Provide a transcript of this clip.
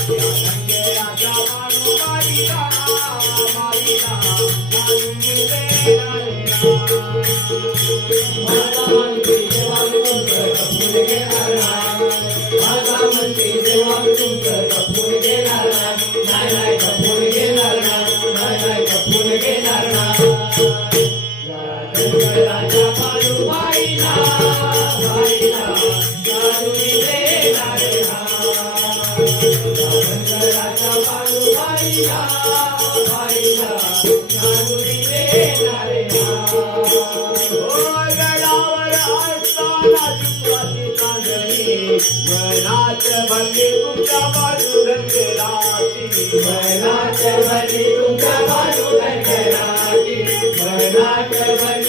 रंगराजा मानू मारिला मारिला मानून गेला माझा म्हणते देवा तुमचं कपूर घेणार माझा म्हणते देवा तुमचं कपूर घेणार नाही नाही कपूर घेणार नाही कपूर घेणार राजा मानू बाईला बाईला जाणून देणार राजा मानू बाईला बाईला जाणून देणार गडावर असताना चुकवाची चांदणी मनात भरली तुमच्या बाजू रंगराती मनात भरली तुमच्या बाजू रंगराती मनात भरली